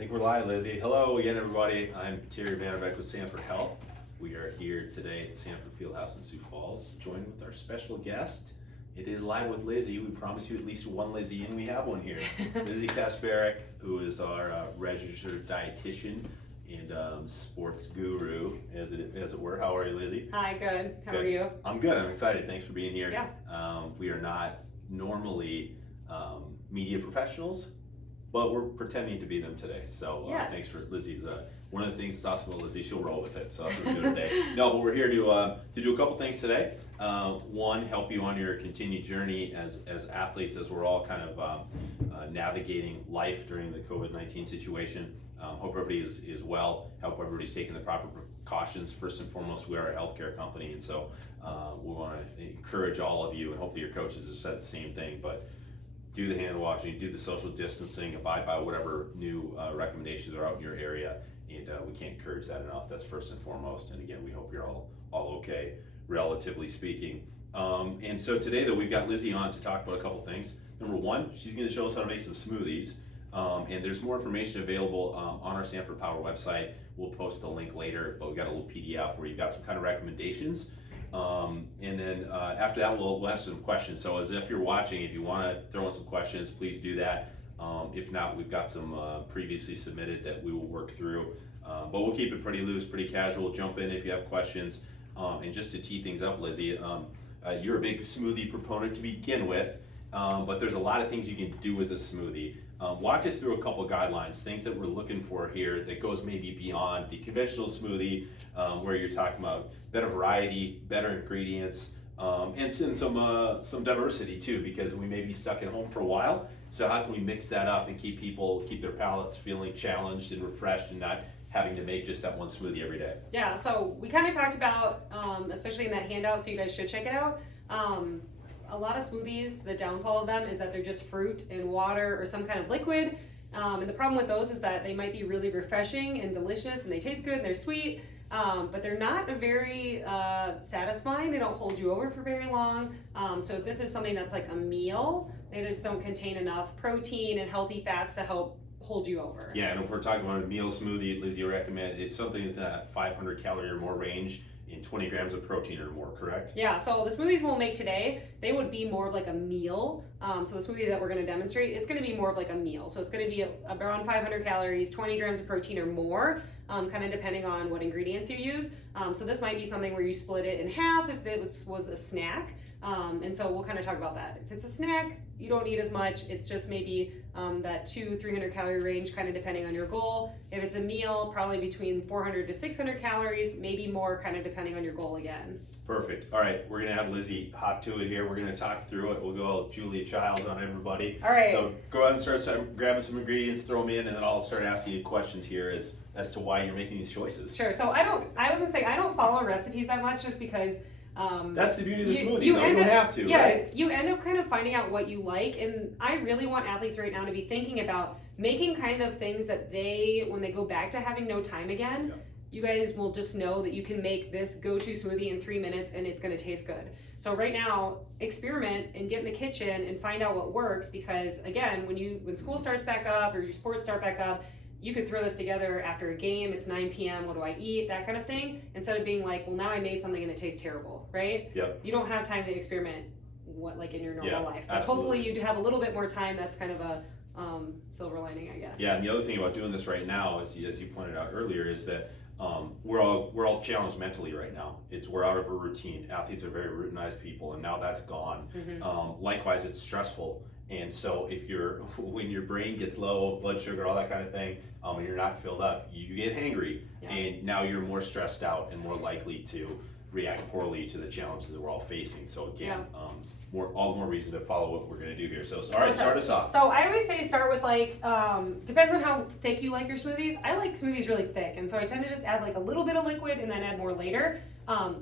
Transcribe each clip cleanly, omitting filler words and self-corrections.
think we're live, Lizzie. Hello again, everybody. I'm Terry Vanderbeck with Sanford Health. We are here today at the Sanford Fieldhouse in Sioux Falls, joined with our special guest. It is Live with Lizzie. We promise you at least one Lizzie, and we have one here. Lizzie Kasparek, who is our registered dietitian and sports guru, as it were. How are you, Lizzie? Hi, good. How Good. are you? I'm good. I'm excited. Thanks for being here. Yeah. We are not normally media professionals, but we're pretending to be them today. So Yes. thanks for Lizzie's. One of the things that's awesome about Lizzie, she'll roll with it. So that's what we're doing today. No, but we're here to do a couple things today. One, help you on your continued journey as athletes, as we're all kind of navigating life during the COVID-19 situation. Hope everybody is well. Hope everybody's taking the proper precautions. First and foremost, we are a healthcare company, and so we want to encourage all of you, and hopefully your coaches have said the same thing, but do the hand washing, do the social distancing, abide by whatever new recommendations are out in your area, and we can't encourage that enough. That's first and foremost, and again, we hope you're all okay, relatively speaking. And so today, though, we've got Lizzie on to talk about a couple things. Number one, she's going to show us how to make some smoothies, and there's more information available on our Sanford Power website. We'll post the link later, but we've got a little PDF where you've got some kind of recommendations. And then after that, we'll ask some questions. So as if you're watching, if you want to throw in some questions, please do that. If not, we've got some previously submitted that we will work through. But we'll keep it pretty loose, pretty casual. Jump in if you have questions. And just to tee things up, Lizzie, you're a big smoothie proponent to begin with, but there's a lot of things you can do with a smoothie. Walk us through a couple guidelines, things that we're looking for here that goes maybe beyond the conventional smoothie, where you're talking about better variety, better ingredients, and some diversity too, because we may be stuck at home for a while. So how can we mix that up and keep their palates feeling challenged and refreshed and not having to make just that one smoothie every day? Yeah, so we kind of talked about, especially in that handout, so you guys should check it out. A lot of smoothies, the downfall of them is that they're just fruit and water or some kind of liquid. And the problem with those is that they might be really refreshing and delicious and they taste good and they're sweet, but they're not very satisfying. They don't hold you over for very long. So if this is something that's like a meal, they just don't contain enough protein and healthy fats to help hold you over. Yeah, and if we're talking about a meal smoothie, Lizzie, you recommend it's something that's that 500 calorie or more range in 20 grams of protein or more, correct? Yeah, so the smoothies we'll make today, they would be more of like a meal. So the smoothie that we're going to demonstrate, it's going to be more of like a meal. So it's going to be around 500 calories, 20 grams of protein or more, kind of depending on what ingredients you use. So this might be something where you split it in half if it was a snack. And so we'll kind of talk about that. If it's a snack, you don't need as much. It's just maybe that 200-300 calorie range, kind of depending on your goal. If it's a meal, probably between 400 to 600 calories, maybe more, kind of depending on your goal again. Perfect. All right, we're gonna have Lizzie hop to it here. We're gonna talk through it. We'll go all Julia Childs on everybody. All right. So go ahead and start grabbing some ingredients, throw them in, and then I'll start asking you questions here as to why you're making these choices. Sure. So I was gonna say I don't follow recipes that much just because. That's the beauty of the smoothie. You don't have to, yeah, right? You end up kind of finding out what you like, and I really want athletes right now to be thinking about making kind of things that when they go back to having no time again, you guys will just know that you can make this go-to smoothie in 3 minutes and it's going to taste good. So right now, experiment and get in the kitchen and find out what works, because again, when school starts back up or your sports start back up, you could throw this together after a game. It's 9 p.m. What do I eat? That kind of thing. Instead of being like, well, now I made something and it tastes terrible, right? Yep. You don't have time to experiment like in your normal life. But absolutely. hopefully you do have a little bit more time. That's kind of a silver lining, I guess. Yeah, and the other thing about doing this right now, as you pointed out earlier, is that we're all challenged mentally right now. We're out of a routine. Athletes are very routinized people, and now that's gone. Mm-hmm. Likewise, it's stressful. And so when your brain gets low, blood sugar, all that kind of thing, and you're not filled up, you get hangry, and now you're more stressed out and more likely to react poorly to the challenges that we're all facing. So again, all the more reason to follow what we're going to do here. So all right, start us off. So I always say start with depends on how thick you like your smoothies. I like smoothies really thick, and so I tend to just add like a little bit of liquid and then add more later.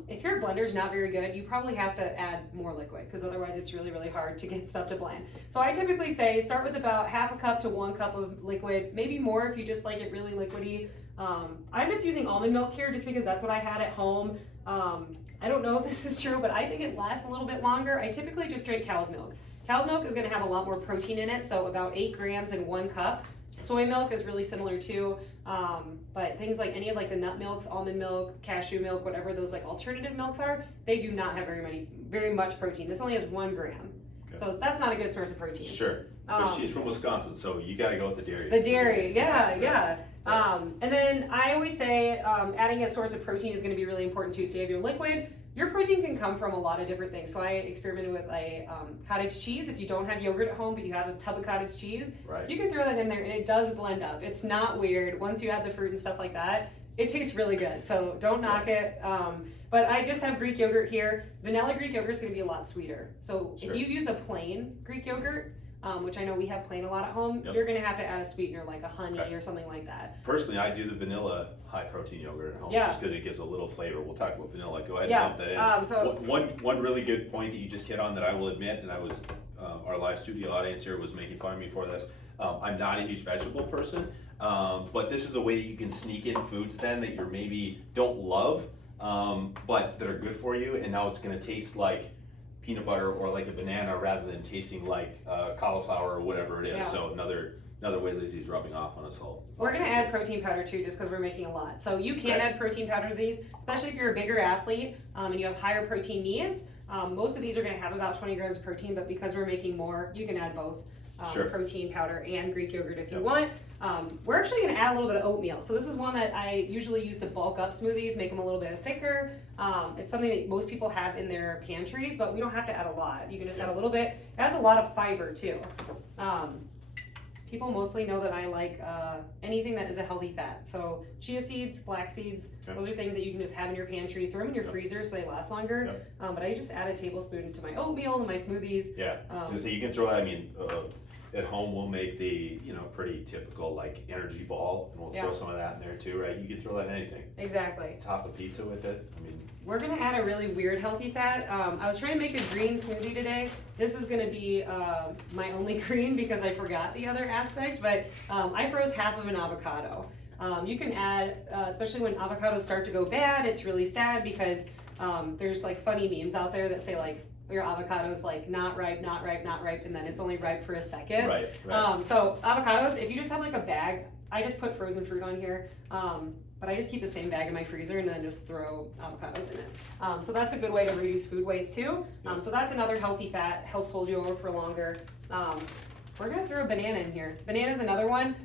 If your blender's not very good, you probably have to add more liquid, because otherwise it's really, really hard to get stuff to blend. So I typically say start with about half a cup to 1 cup of liquid, maybe more if you just like it really liquidy. I'm just using almond milk here just because that's what I had at home. I don't know if this is true, but I think it lasts a little bit longer. I typically just drink cow's milk. Cow's milk is going to have a lot more protein in it, so about 8 grams in 1 cup. Soy milk is really similar too, but things like any of like the nut milks, almond milk, cashew milk, whatever those like alternative milks are, they do not have very much protein. This only has 1 gram, so that's not a good source of protein. Sure, but she's from Wisconsin, so you got to go with the dairy. The dairy, yeah. And then I always say adding a source of protein is going to be really important too. So you have your liquid. Your protein can come from a lot of different things. So I experimented with a cottage cheese. If you don't have yogurt at home, but you have a tub of cottage cheese, you can throw that in there and it does blend up. It's not weird. Once you add the fruit and stuff like that, it tastes really good. So don't knock it. But I just have Greek yogurt here. Vanilla Greek yogurt is going to be a lot sweeter. So if you use a plain Greek yogurt, which I know we have plain a lot at home, you're going to have to add a sweetener like a honey or something like that. Personally, I do the vanilla high protein yogurt at home just because it gives a little flavor. We'll talk about vanilla. Go ahead and dump that in. So one really good point that you just hit on that I will admit, and I was our live studio audience here was making fun of me for this. I'm not a huge vegetable person, but this is a way that you can sneak in foods then that you maybe don't love, but that are good for you, and now it's going to taste like peanut butter or like a banana rather than tasting like cauliflower or whatever it is. So another way Lizzie's rubbing off on us all. We're going to add protein powder too, just because we're making a lot. So you can add protein powder to these, especially if you're a bigger athlete and you have higher protein needs. Most of these are going to have about 20 grams of protein, but because we're making more, you can add both protein powder and Greek yogurt if you want. We're actually going to add a little bit of oatmeal. So this is one that I usually use to bulk up smoothies, make them a little bit thicker. It's something that most people have in their pantries, but we don't have to add a lot. You can just add a little bit. It adds a lot of fiber too. People mostly know that I like anything that is a healthy fat. So chia seeds, flax seeds, those are things that you can just have in your pantry. Throw them in your freezer so they last longer. But I just add a tablespoon into my oatmeal and my smoothies. Just so you can throw that. I mean, at home we'll make the pretty typical like energy ball, and we'll throw some of that in there too, right? You can throw that in anything. Exactly. Top a pizza with it. I mean, we're gonna add a really weird healthy fat. I was trying to make a green smoothie today. This is gonna be my only green because I forgot the other aspect, but I froze half of an avocado. You can add, especially when avocados start to go bad, it's really sad because there's like funny memes out there that say like, your avocado's like not ripe, not ripe, not ripe, and then it's only ripe for a second. Right. So avocados, if you just have like a bag, I just put frozen fruit on here, but I just keep the same bag in my freezer and then just throw avocados in it. So that's a good way to reduce food waste too. So that's another healthy fat, helps hold you over for longer. We're gonna throw a banana in here. Banana's another one.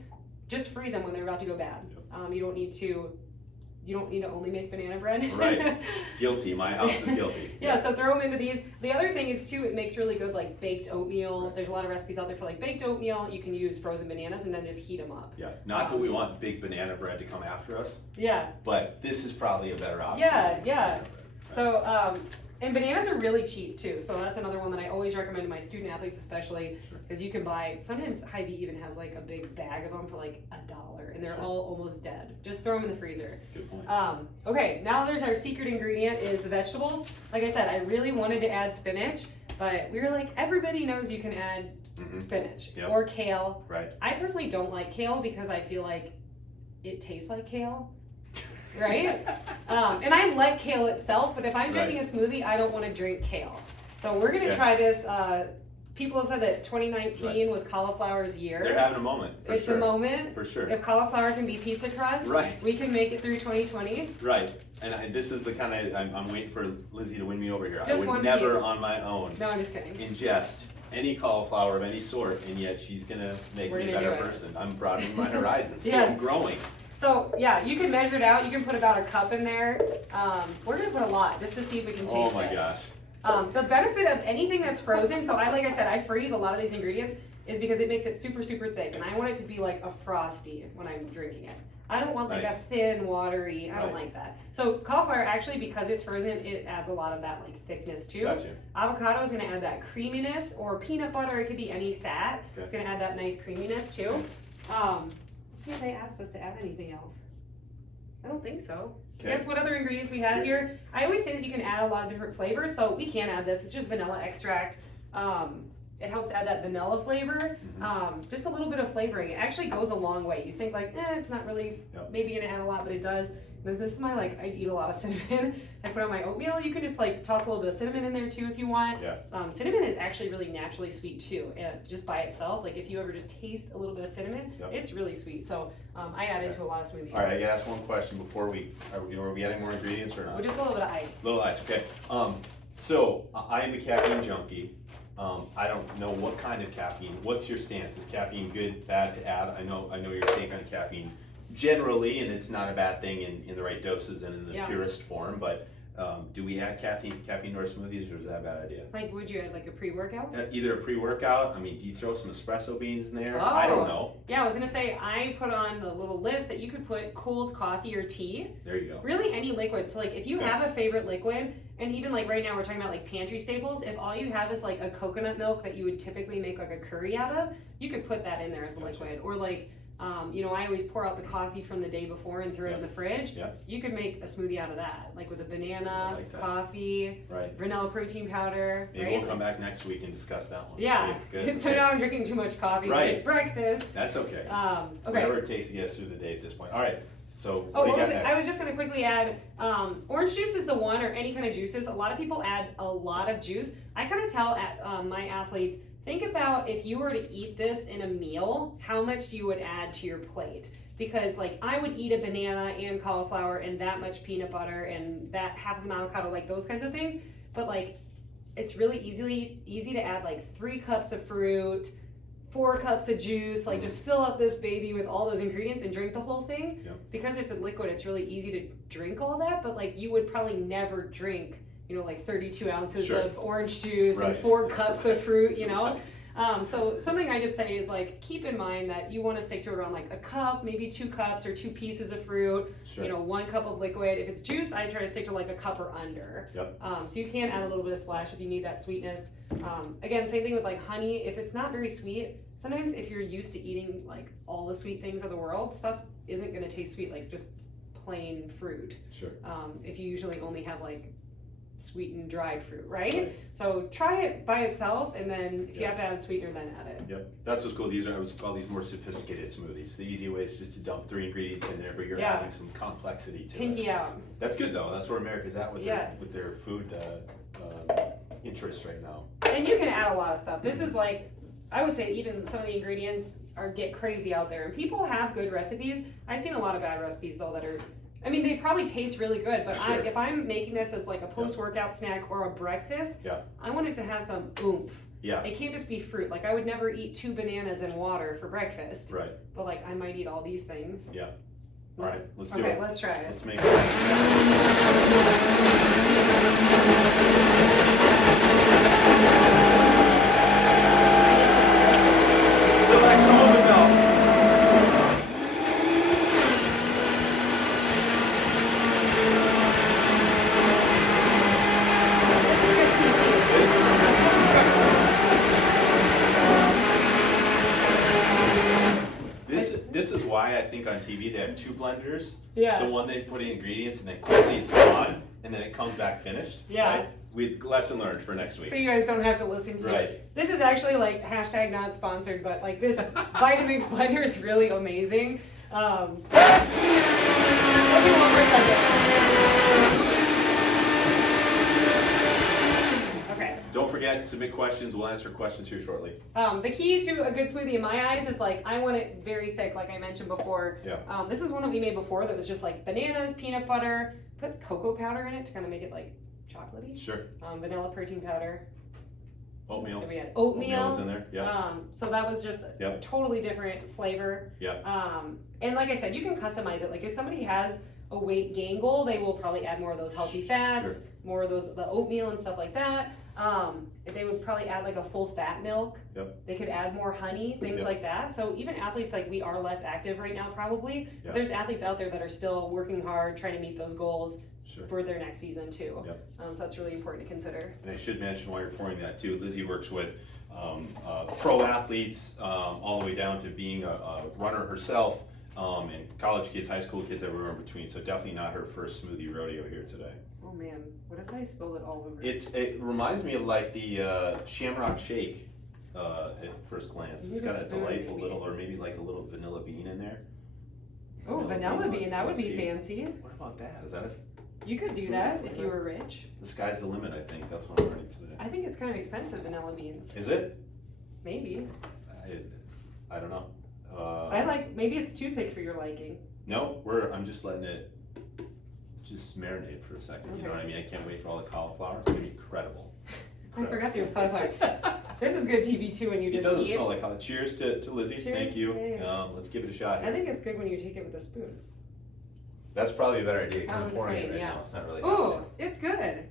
Just freeze them when they're about to go bad. You don't need to only make banana bread. Right. Guilty. My house is guilty. So throw them into these. The other thing is too, it makes really good like baked oatmeal. There's a lot of recipes out there for like baked oatmeal. You can use frozen bananas and then just heat them up. Not that we want big banana bread to come after us. But this is probably a better option. So and bananas are really cheap too. So that's another one that I always recommend to my student athletes, especially because you can buy, sometimes Hy-Vee even has like a big bag of them for like $1 and they're all almost dead. Just throw them in the freezer. Good point. Okay, now there's our secret ingredient is the vegetables. Like I said, I really wanted to add spinach, but we were like, everybody knows you can add spinach or kale. I personally don't like kale because I feel like it tastes like kale. Right? And I like kale itself, but if I'm drinking a smoothie, I don't want to drink kale. So we're going to try this. People have said that 2019 was cauliflower's year. They're having a moment. It's a moment. For sure. If cauliflower can be pizza crust, we can make it through 2020. And this is the kind of, I'm waiting for Lizzie to win me over here. Just I would never on my own I'm just kidding. ingest any cauliflower of any sort, and yet she's going to make me a better person. I'm broadening my horizons. I'm growing. So you can measure it out. You can put about a cup in there. We're gonna put a lot just to see if we can taste it. Oh my gosh. The benefit of anything that's frozen, so like I said, I freeze a lot of these ingredients, is because it makes it super, super thick. And I want it to be like a frosty when I'm drinking it. I don't want like a thin, watery, I don't like that. So cauliflower, actually, because it's frozen, it adds a lot of that like thickness too. Avocado is gonna add that creaminess, or peanut butter, it could be any fat. It's gonna add that nice creaminess too. Let's see if they asked us to add anything else. I don't think so. Guess what other ingredients we have here? I always say that you can add a lot of different flavors, so we can add this. It's just vanilla extract. it helps add that vanilla flavor, just a little bit of flavoring. It actually goes a long way. You think like, it's not really maybe gonna add a lot, but it does. And this is my I eat a lot of cinnamon. I put on my oatmeal. You can just toss a little bit of cinnamon in there too if you want. Yeah. Cinnamon is actually really naturally sweet too, just by itself. Like if you ever just taste a little bit of cinnamon, it's really sweet. So I add it to a lot of smoothies. All right, I gotta ask one question before are we adding more ingredients or not? Just a little bit of ice. A little ice, okay. So I am a caffeine junkie. I don't know what kind of caffeine. What's your stance? Is caffeine good, bad to add? I know your take on caffeine generally, and it's not a bad thing in the right doses and in the purest form, but do we add caffeine to our smoothies, or is that a bad idea? Like, would you add a pre-workout? Either a pre-workout, I mean, do you throw some espresso beans in there? Oh. I don't know. Yeah, I was gonna say, I put on the little list that you could put cold coffee or tea. There you go. Really any liquid. So if you have a favorite liquid, and even right now we're talking about pantry staples, if all you have is a coconut milk that you would typically make a curry out of, you could put that in there as a liquid. Or I always pour out the coffee from the day before and throw it in the fridge. You could make a smoothie out of that, with a banana, coffee, vanilla protein powder. Maybe we'll come back next week and discuss that one. Yeah. Good. So now I'm drinking too much coffee. But it's breakfast. That's okay. Okay. Whatever it takes to get us through the day at this point. All right. So what was it? I was just going to quickly add, orange juice is the one, or any kind of juices. A lot of people add a lot of juice. I kind of tell my athletes, think about if you were to eat this in a meal, how much you would add to your plate. Because I would eat a banana and cauliflower and that much peanut butter and that half of an avocado, those kinds of things. But it's really easy to add 3 cups of fruit, 4 cups of juice, just fill up this baby with all those ingredients and drink the whole thing. Because it's a liquid, it's really easy to drink all that, but you would probably never drink 32 ounces of orange juice and 4 cups of fruit, So something I just say is keep in mind that you want to stick to around a cup, maybe 2 cups or 2 pieces of fruit, 1 cup of liquid. If it's juice, I try to stick to a cup or under. So you can add a little bit of splash if you need that sweetness. Again, same thing with honey. If it's not very sweet, sometimes if you're used to eating all the sweet things of the world, stuff isn't going to taste sweet, just plain fruit. If you usually only have sweetened dried fruit, right? So try it by itself, and then if you have to add sweetener, then add it. That's what's cool. I would call these more sophisticated smoothies. The easy way is just to dump 3 ingredients in there, but you're adding some complexity to it. Pinky out. That's good though. That's where America's at with their food interests right now. And you can add a lot of stuff. This is I would say even some of the ingredients get crazy out there, and people have good recipes. I've seen a lot of bad recipes though that are, they probably taste really good, but if I'm making this as a post-workout snack or a breakfast, I want it to have some oomph. It can't just be fruit. I would never eat 2 bananas and water for breakfast. But I might eat all these things. All right, let's do it. Okay, let's try it. Let's make it. Relax a moment now. This is why I think on TV they have 2 blenders. The one they put in ingredients and then quickly it's gone and then it comes back finished. Right? Lesson learned for next week. So you guys don't have to listen to it. This is actually hashtag not sponsored, but this Vitamix blender is really amazing. Let me one for a second. Don't forget, submit questions. We'll answer questions here shortly. The key to a good smoothie in my eyes is I want it very thick, like I mentioned before. This is one that we made before that was just bananas, peanut butter, put cocoa powder in it to kind of make it chocolatey. Vanilla protein powder. Oatmeal. So we had oatmeal was in there. So that was just a totally different flavor. And like I said, you can customize it. If somebody has a weight gain goal, they will probably add more of those healthy fats, more of the oatmeal and stuff like that. They would probably add a full fat milk. They could add more honey, things like that. So even athletes we are less active right now probably. But there's athletes out there that are still working hard, trying to meet those goals for their next season too. So that's really important to consider. And I should mention while you're pouring that too, Lizzie works with pro athletes all the way down to being a runner herself, and college kids, high school kids, everywhere in between. So definitely not her first smoothie rodeo here today. Oh man, what if I spill it all over? It reminds me of the Shamrock Shake at first glance. Maybe It's got the a spoon, delightful maybe. little, or maybe like a little vanilla bean in there. Oh, vanilla bean, that would Let's be see. fancy. What about that? Is that You could do Smoothie that flavor? if you were rich. the sky's the limit? I think that's what I'm learning today. I think it's kind of expensive, vanilla beans. Is it? Maybe. I don't know. Maybe it's too thick for your liking. No, I'm just letting it just marinate for a second. You know what I mean? I can't wait for all the cauliflower. It's gonna be incredible. I forgot there's cauliflower. This is good TV too when you It just doesn't eat. smell like cauliflower. Cheers to Lizzie. Cheers. Thank you. Yeah. Let's give it a shot I here. think it's good when you take it with a spoon. That's probably a better idea. Oh, Kind of it's pouring great, it right yeah. now. It's not really. Oh, happening. it's good.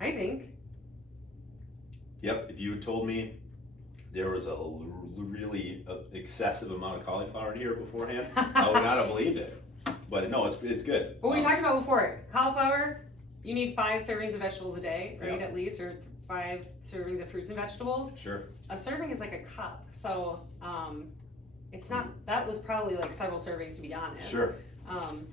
I think. Yep. If you had told me there was a really excessive amount of cauliflower in here beforehand, I would not have believed it. But no, it's good. What we talked about before, cauliflower, you need 5 servings of vegetables a day, right, Yeah. at least, or 5 servings of fruits and vegetables. Sure. A serving is like a cup, so it's not, that was probably like several servings to be honest. Sure.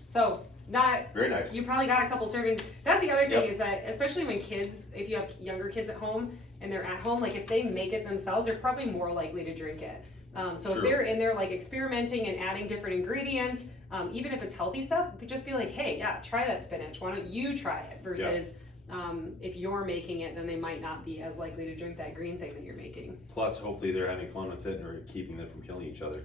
So not, Very nice. you probably got a couple servings. That's the other thing Yep. is that, especially when kids, if you have younger kids at home and they're at home, like if they make it themselves, they're probably more likely to drink it. So if True. they're in there like experimenting and adding different ingredients, even if it's healthy stuff, just be like, hey, yeah, try that spinach. Why don't you try it? Versus if you're making it, then they might not be as likely to drink that green thing that you're making. Plus, hopefully, they're having fun with it and are keeping them from killing each other.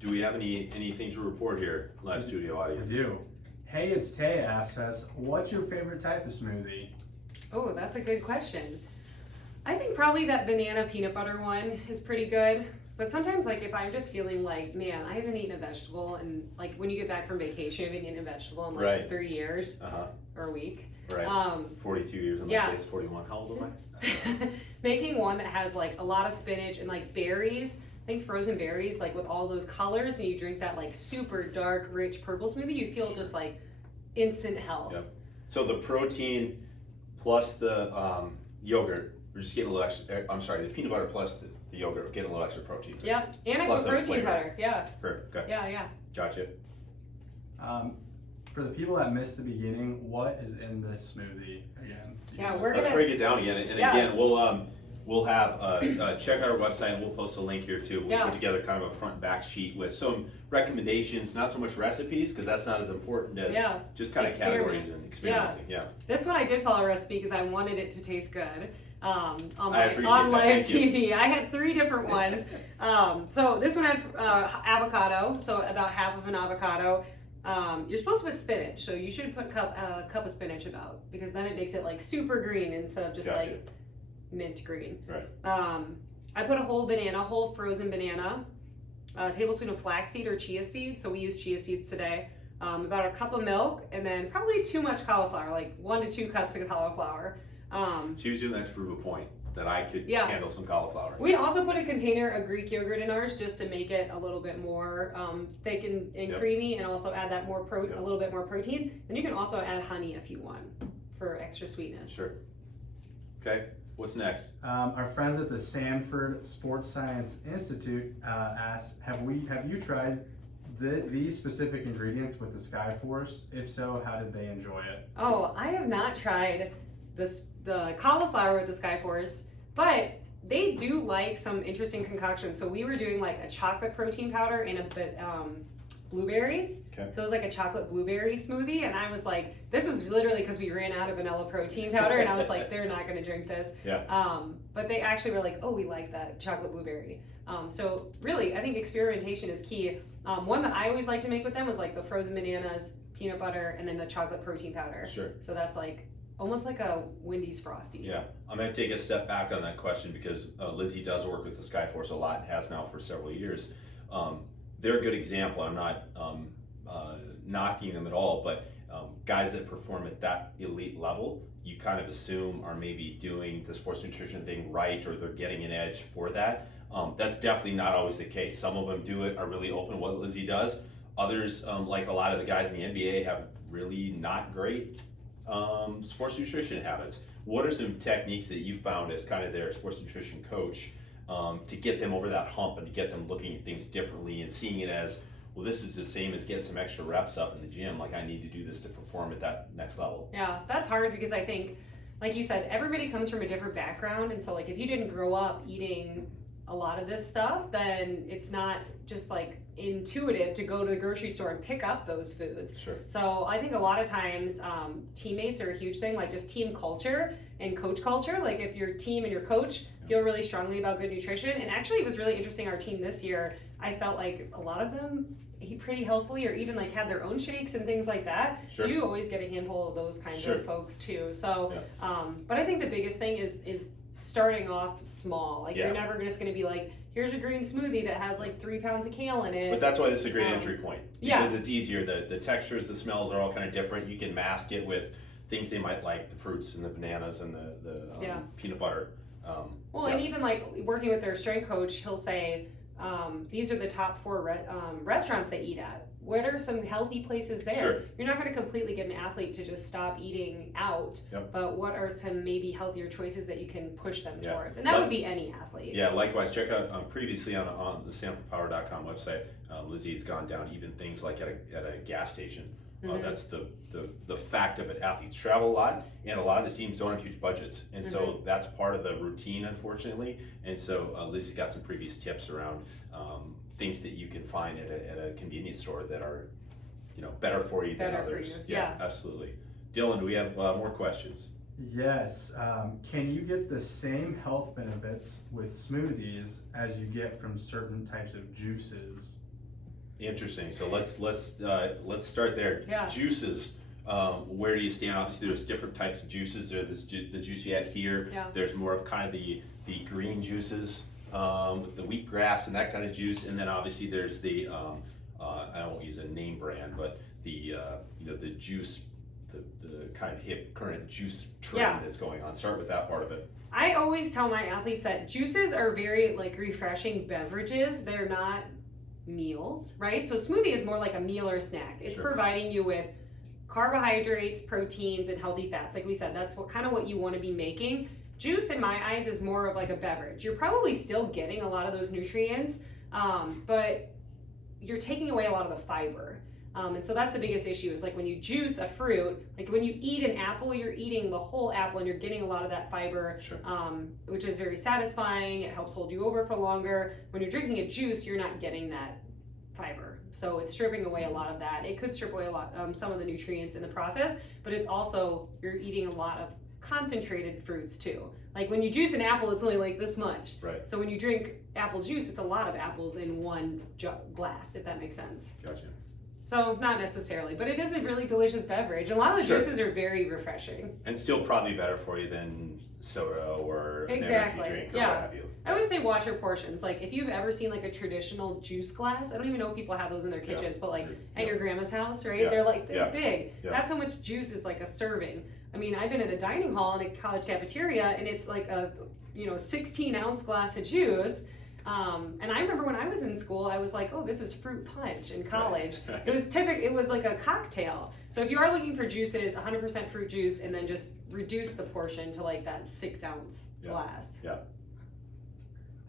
Do we have anything to report here, live studio We audience? do. Hey, it's Tay asks us, what's your favorite type of smoothie? Oh, that's a good question. I think probably that banana peanut butter one is pretty good. But sometimes, like, if I'm just feeling like, man, I haven't eaten a vegetable, and like when you get back from vacation, you haven't eaten a vegetable in like Right. 3 years Uh-huh. or a week. Right. 42 years in my yeah. case, 41. How old am I? Making one that has like a lot of spinach and like berries, I think frozen berries, like with all those colors, and you drink that like super dark, rich purple smoothie, you feel just like instant health. Yep. So the protein plus the yogurt, we're just getting a little extra. I'm sorry, the peanut butter plus the yogurt, we're getting a little extra protein. Yep, and I Plus put a protein flavor. powder. Yeah, Okay. yeah. Gotcha. For the people that missed the beginning, what is in this smoothie again? Do you Yeah, know? we're Let's gonna- break it down again. And Yeah. again, we'll have check out our website and we'll post a link here too. We'll Yeah. put together kind of a front and back sheet with some recommendations, not so much recipes because that's not as important as Yeah. just kind of Experiment. categories and experimenting. Yeah. This one I did follow a recipe because I wanted it to taste good. On I appreciate that. live Thank you. TV, I had 3 different ones. So this one had avocado, so about half of an avocado. You're supposed to put spinach, so you should put a cup of spinach about, because then it makes it like super green instead of just Gotcha. like mint green. Right. I put a whole frozen banana, a tablespoon of flaxseed or chia seeds, so we use chia seeds today. About a cup of milk, and then probably too much cauliflower, like 1 to 2 cups of cauliflower. She was doing that to prove a point that I could Yeah. handle some cauliflower. We also put a container of Greek yogurt in ours just to make it a little bit more thick and Yep. creamy, and also add that more Yep. a little bit more protein. Then you can also add honey if you want for extra sweetness. Sure. Okay. What's next? Our friends at the Sanford Sports Science Institute asked, have you tried these specific ingredients with the Skyforce? If so, how did they enjoy it? Oh, I have not tried the cauliflower with the Skyforce, but they do like some interesting concoctions. So we were doing like a chocolate protein powder and a bit blueberries. Okay. So it was like a chocolate blueberry smoothie, and I was like, this is literally because we ran out of vanilla protein powder, and I was like, they're not going to drink this. Yeah. But they actually were like, oh, we like that chocolate blueberry. So really, I think experimentation is key. One that I always like to make with them was like the frozen bananas, peanut butter, and then the chocolate protein powder. Sure. So that's like almost like a Wendy's Frosty. Yeah, I'm going to take a step back on that question because Lizzie does work with the Skyforce a lot and has now for several years. They're a good example. I'm not knocking them at all, but guys that perform at that elite level, you kind of assume are maybe doing the sports nutrition thing right, or they're getting an edge for that. That's definitely not always the case. Some of them do it, are really open to what Lizzie does. Others, like a lot of the guys in the NBA, have really not great sports nutrition habits. What are some techniques that you found as kind of their sports nutrition coach to get them over that hump and to get them looking at things differently and seeing it as, well, this is the same as getting some extra reps up in the gym. Like, I need to do this to perform at that next level. Yeah, that's hard because I think like you said, everybody comes from a different background, and so like if you didn't grow up eating a lot of this stuff, then it's not just like intuitive to go to the grocery store and pick up those foods. Sure. So I think a lot of times teammates are a huge thing, like just team culture and coach culture. Like if your team and your coach feel really strongly about good nutrition, and actually it was really interesting, our team this year, I felt like a lot of them ate pretty healthfully or even like had their own shakes and things like that. Sure. So you always get a handful of those kinds Sure. of folks too. So, Yeah. but I think the biggest thing is starting off small. Like Yeah. you're never just going to be like, here's a green smoothie that has like 3 pounds of kale in it. But that's why this is a great entry point. Yeah. Because it's easier. The textures, the smells are all kind of different. You can mask it with things they might like, the fruits and the bananas and the peanut butter. Well, and even like working with their strength coach, he'll say, these are the top 4 restaurants they eat at. What are some healthy places there? Sure. You're not going to completely get an athlete to just stop eating out, Yep. but what are some maybe healthier choices that you can push them Yeah. towards? And that would be any athlete. Yeah, likewise, check out previously on the SanfordPower.com website, Lizzie's gone down even things like at a gas station. Mhm. That's the fact of it. Athletes travel a lot, and a lot of the teams don't have huge budgets, and so that's part of the routine, unfortunately. And so Lizzie's got some previous tips around things that you can find at a convenience store that are, better for you than Better for others. you, yeah. Absolutely. Dylan, do we have more questions? Yes. Can you get the same health benefits with smoothies as you get from certain types of juices? Interesting. So let's start there. Yeah. Juices. Where do you stand? Obviously, there's different types of juices. There's the juice you had here. Yeah. There's more of kind of the green juices, with the wheatgrass and that kind of juice, and then obviously there's the I won't use a name brand, but the the juice, the kind of hip current juice trend that's going on. Start with that part of it. I always tell my athletes that juices are very like refreshing beverages. They're not meals, right? So smoothie is more like a meal or snack. It's Sure. providing you with carbohydrates, proteins, and healthy fats. Like we said, that's what you want to be making. Juice, in my eyes, is more of like a beverage. You're probably still getting a lot of those nutrients, but you're taking away a lot of the fiber. And so that's the biggest issue is like when you juice a fruit, like when you eat an apple, you're eating the whole apple and you're getting a lot of that fiber, Sure. which is very satisfying. It helps hold you over for longer. When you're drinking a juice, you're not getting that fiber. So it's stripping away a lot of that. It could strip away a lot, some of the nutrients in the process, but it's also, you're eating a lot of concentrated fruits too. Like when you juice an apple, it's only like this much. Right. So when you drink apple juice, it's a lot of apples in one glass, if that makes sense. Gotcha. So not necessarily, but it is a really delicious beverage. A lot of the Sure. juices are very refreshing. And still probably better for you than soda or an Exactly, energy drink or yeah. what have you. I always say watch your portions. Like if you've ever seen like a traditional juice glass, I don't even know if people have those in their kitchens, but like at your grandma's house, right? Yeah. They're like this Yeah. big. Yeah. That's how much juice is like a serving. I mean, I've been at a dining hall in a college cafeteria and it's like a 16-ounce glass of juice. And I remember when I was in school, I was like, oh, this is fruit punch in college. Right. It was like a cocktail. So if you are looking for juices, 100% fruit juice, and then just reduce the portion to like that 6-ounce glass. Yeah.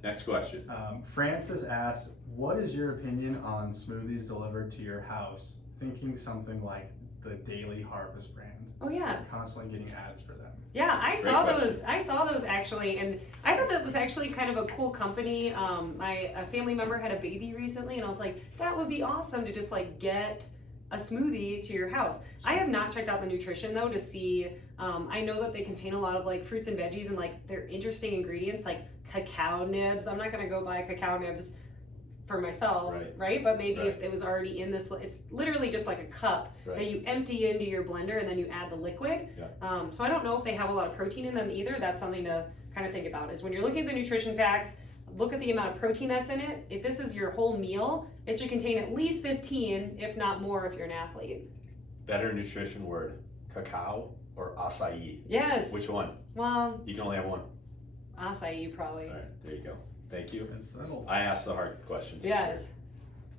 Next question. Francis asked, what is your opinion on smoothies delivered to your house? Thinking something like the Daily Harvest brand. Oh yeah. I'm constantly getting ads for them. Yeah, I Great saw question. those. I saw those actually, and I thought that was actually kind of a cool company. A family member had a baby recently, and I was like, that would be awesome to just like get a smoothie to your house. I have not checked out the nutrition though to see. I know that they contain a lot of like fruits and veggies and like they're interesting ingredients like cacao nibs. I'm not gonna go buy cacao nibs for myself, right? But maybe if it was already in this, it's literally just like a cup that you empty into your blender and then you add the liquid. Yeah. So I don't know if they have a lot of protein in them either. That's something to kind of think about is when you're looking at the nutrition facts, look at the amount of protein that's in it. If this is your whole meal, it should contain at least 15, if not more if you're an athlete. Better nutrition word, cacao or acai? Yes. Which one? Well, You can only have one. acai probably. All right, there you go. Thank you. It's settled. I asked the hard questions. Yes.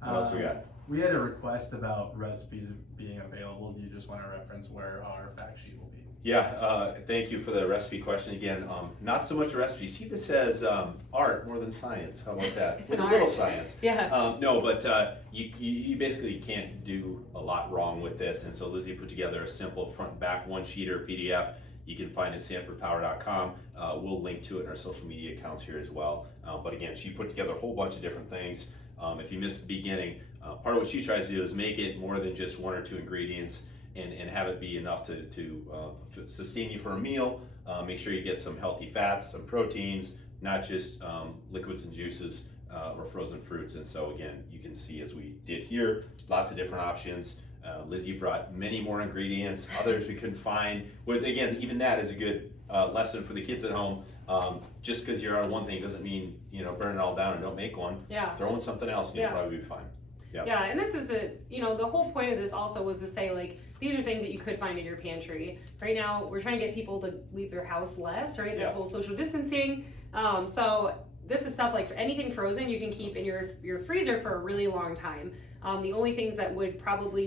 What else we got? We had a request about recipes being available. Do you just want to reference where our fact sheet will be? Yeah, thank you for the recipe question again. Not so much recipe. See, this says art more than science. How about that? It's With an a little art. science. Yeah. No, but you basically can't do a lot wrong with this. And so Lizzie put together a simple front and back one-sheeter PDF. you can find it at sanfordpower.com. We'll link to it in our social media accounts here as well. But again, she put together a whole bunch of different things. If you missed the beginning, part of what she tries to do is make it more than just 1 or 2 ingredients and have it be enough to sustain you for a meal. Make sure you get some healthy fats, some proteins, not just liquids and juices or frozen fruits. And so again, you can see, as we did here, lots of different options. Lizzie brought many more ingredients, others we couldn't find. But again, even that is a good lesson for the kids at home. Just because you're on one thing doesn't mean, burn it all down and don't make one. Yeah. Throw in something else and you'll probably be fine. Yep. Yeah, and this is the whole point of this also was to say, like, these are things that you could find in your pantry. Right now, we're trying to get people to leave their house less, right? That whole social distancing. So this is stuff like anything frozen you can keep in your freezer for a really long time. The only things that would probably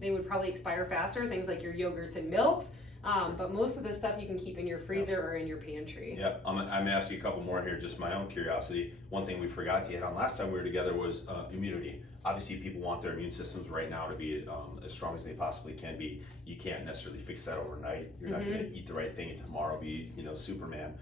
they would probably expire faster, things like your yogurts and milks. But most of this stuff you can keep in your freezer or in your pantry. Yeah, I'm gonna ask you a couple more here, just my own curiosity. One thing we forgot to hit on last time we were together was immunity. Obviously, people want their immune systems right now to be as strong as they possibly can be. You can't necessarily fix that overnight. You're not gonna eat the right thing and tomorrow be, Superman.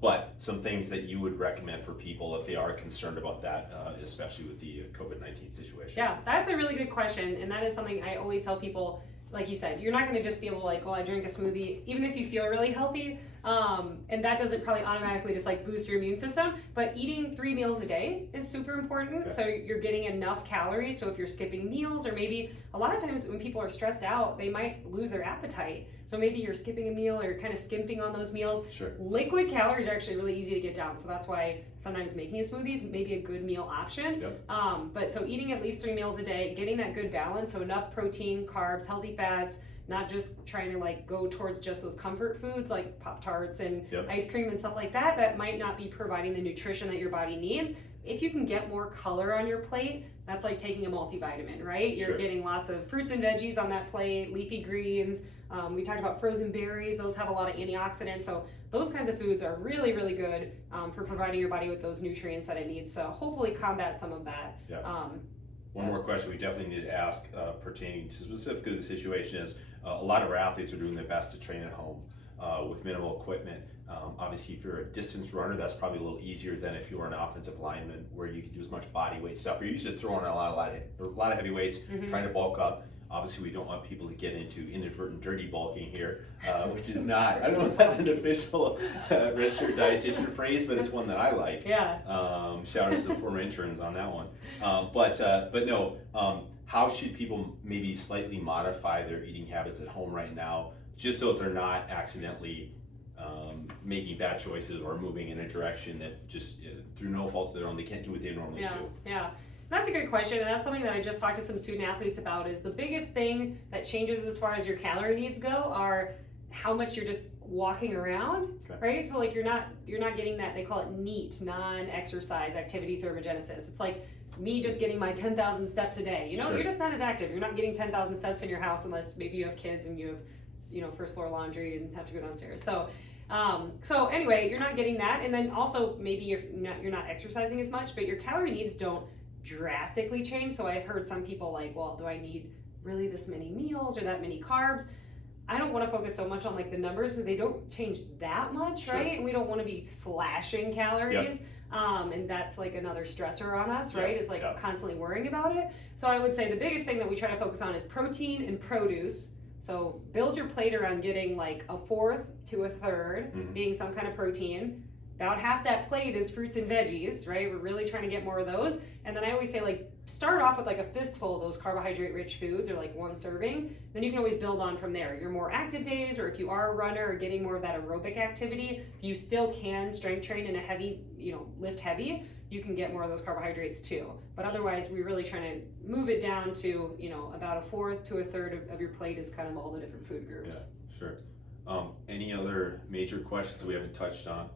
But some things that you would recommend for people if they are concerned about that, especially with the COVID-19 situation. Yeah, that's a really good question, and that is something I always tell people. Like you said, you're not going to just be able to I drink a smoothie, even if you feel really healthy, and that doesn't probably automatically just boost your immune system, but eating 3 meals a day is super important. So you're getting enough calories. So if you're skipping meals, or maybe a lot of times when people are stressed out, they might lose their appetite. So maybe you're skipping a meal or you're kind of skimping on those meals. Sure. Liquid calories are actually really easy to get down. So that's why sometimes making a smoothie is maybe a good meal option. Yep. But so eating at least 3 meals a day, getting that good balance. So enough protein, carbs, healthy fats, not just trying to go towards just those comfort foods like Pop-Tarts and ice cream and stuff like that, that might not be providing the nutrition that your body needs. If you can get more color on your plate, that's like taking a multivitamin, right? You're getting lots of fruits and veggies on that plate, leafy greens. We talked about frozen berries. Those have a lot of antioxidants. So those kinds of foods are really, really good for providing your body with those nutrients that it needs. So hopefully combat some of that. Yeah. One more question we definitely need to ask pertaining to specifically the situation is a lot of our athletes are doing their best to train at home with minimal equipment. Obviously, if you're a distance runner, that's probably a little easier than if you were an offensive lineman where you can do as much body weight stuff. You're usually throwing a lot of heavy weights, trying to bulk up. Obviously, we don't want people to get into inadvertent dirty bulking here, which is not, I don't know if that's an official registered dietitian phrase, but it's one that I like. Yeah. Shout out to some former interns on that one. But no, how should people maybe slightly modify their eating habits at home right now, just so that they're not accidentally making bad choices or moving in a direction that just through no fault of their own, they can't do what they normally do? Yeah. That's a good question, and that's something that I just talked to some student athletes about. Is the biggest thing that changes as far as your calorie needs go are how much you're just walking around, right? So you're not getting that, they call it NEAT, non-exercise activity thermogenesis. It's like me just getting my 10,000 steps a day. You're just not as active. You're not getting 10,000 steps in your house unless maybe you have kids and you have first floor laundry and have to go downstairs. So anyway, you're not getting that, and then also maybe you're not exercising as much, but your calorie needs don't drastically change. So I've heard some people well, do I need really this many meals or that many carbs? I don't want to focus so much on the numbers, because they don't change that much, right? And we don't want to be slashing calories. And that's another stressor on us, right? Is constantly worrying about it. So I would say the biggest thing that we try to focus on is protein and produce. So build your plate around getting a fourth to a third being some kind of protein. About half that plate is fruits and veggies, right? We're really trying to get more of those. And then I always say start off with a fistful of those carbohydrate rich foods, or 1 serving. Then you can always build on from there. Your more active days, or if you are a runner or getting more of that aerobic activity, if you still can strength train in a heavy, lift heavy, you can get more of those carbohydrates too. But otherwise, we're really trying to move it down to, about a fourth to a third of your plate is kind of all the different food groups. Yeah, sure. Any other major questions that we haven't touched on?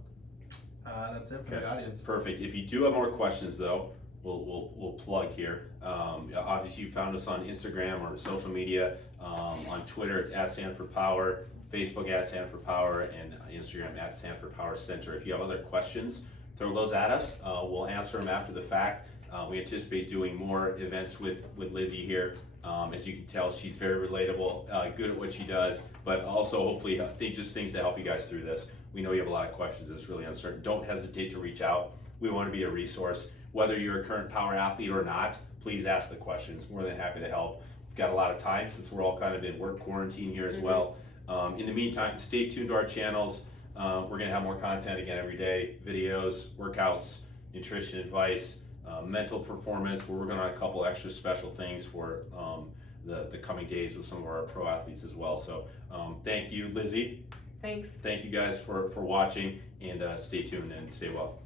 That's it for the audience. Perfect. If you do have more questions, though, we'll plug here. Obviously, you found us on Instagram or social media. On Twitter, it's @SanfordPower. Facebook @SanfordPower, and Instagram @SanfordPower Center. If you have other questions, throw those at us. We'll answer them after the fact. We anticipate doing more events with Lizzie here. As you can tell, she's very relatable, good at what she does, but also hopefully just things to help you guys through this. We know you have a lot of questions. It's really uncertain. Don't hesitate to reach out. We want to be a resource. Whether you're a current power athlete or not, please ask the questions. More than happy to help. We've got a lot of time since we're all kind of in work quarantine here as well. In the meantime, stay tuned to our channels. We're going to have more content again every day, videos, workouts, nutrition advice, mental performance, where we're going to have a couple extra special things for the coming days with some of our pro athletes as well. So thank you, Lizzie. Thanks. Thank you guys for watching, and stay tuned and stay well.